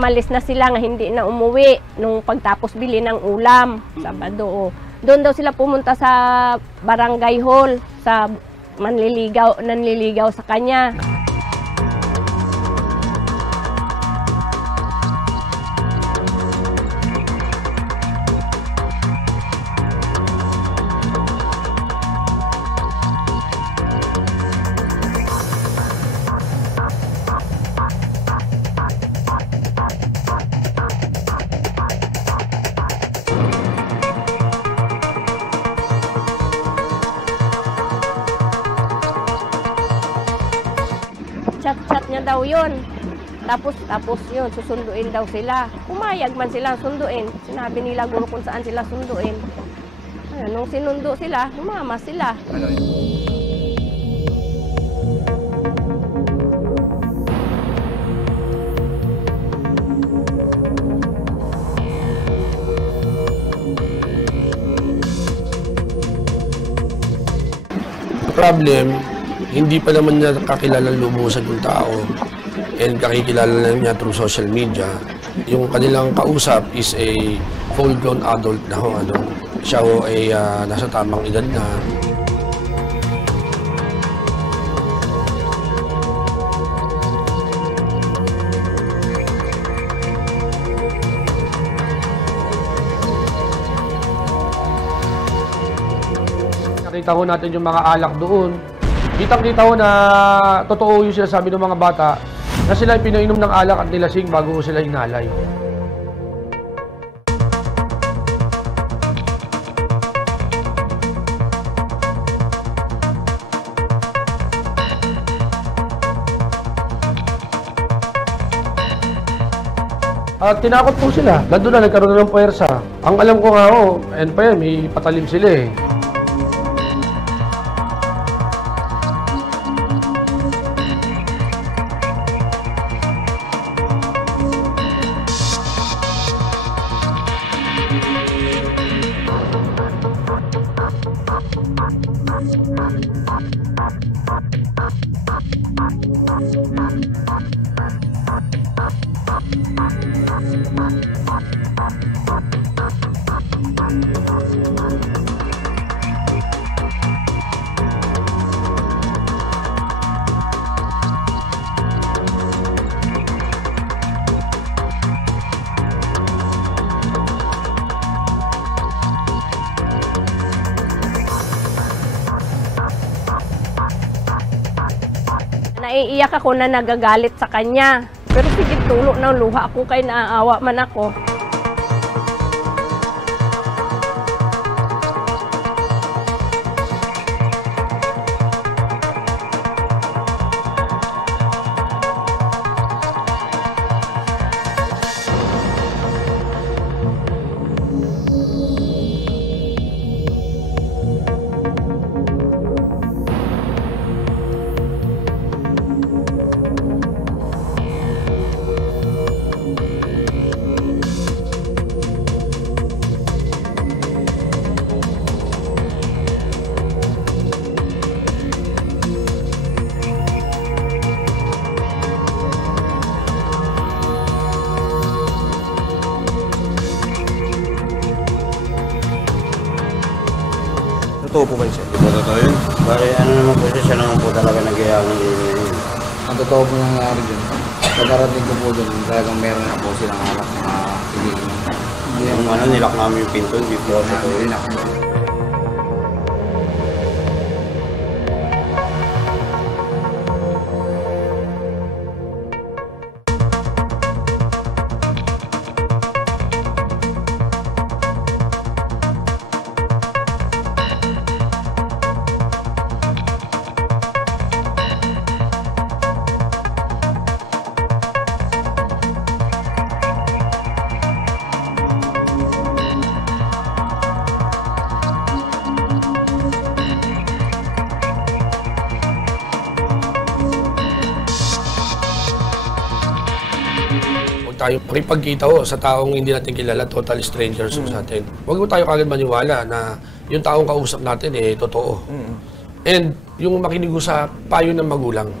umalis na sila nga hindi na umuwi nung pagtapos bili ng ulam, Sabado. Doon daw sila pumunta sa barangay hall, sa nanliligaw sa kanya. Chat-chat niya daw yun. Tapos yun, susunduin daw sila. Pumayag man sila sunduin. Sinabi nila guro kung saan sila sunduin. Ayun, nung sinundo sila, humama sila. Problem, hindi pa naman niya kakilala lumusan yung tao and kakikilala lang niya through social media. Yung kanilang kausap is a full-grown adult na ho, siya ho ay nasa tamang edad na. Nakita ko natin yung mga alak doon. Kitang-kita ko na totoo yung sinasabi ng mga bata na sila ay pinainom ng alak at nilasing bago sila hinalay. At tinakot po sila. Nandun na nagkaroon ng puwersa. Ang alam ko nga and pa yan, may patalim sila eh. Naiiyak ako na nagagalit sa kanya. Pero sige, tulo ng luha ako kay naaawa man ako. Totoo po ba siya? Totoo yun. Bari ano naman po siya naman po talaga nag-iyawan yun. Ang totoo po nangyari dun. Pagkarating ko po dun, talagang meron na po silang alak na piliin. Yung nilak namin yung pinto, hindi po totoo yun. Tayo makipagkita sa taong hindi natin kilala, total strangers sa atin. Huwag mo tayo kagad maniwala na yung taong kausap natin totoo. And yung makinig sa payo ng magulang.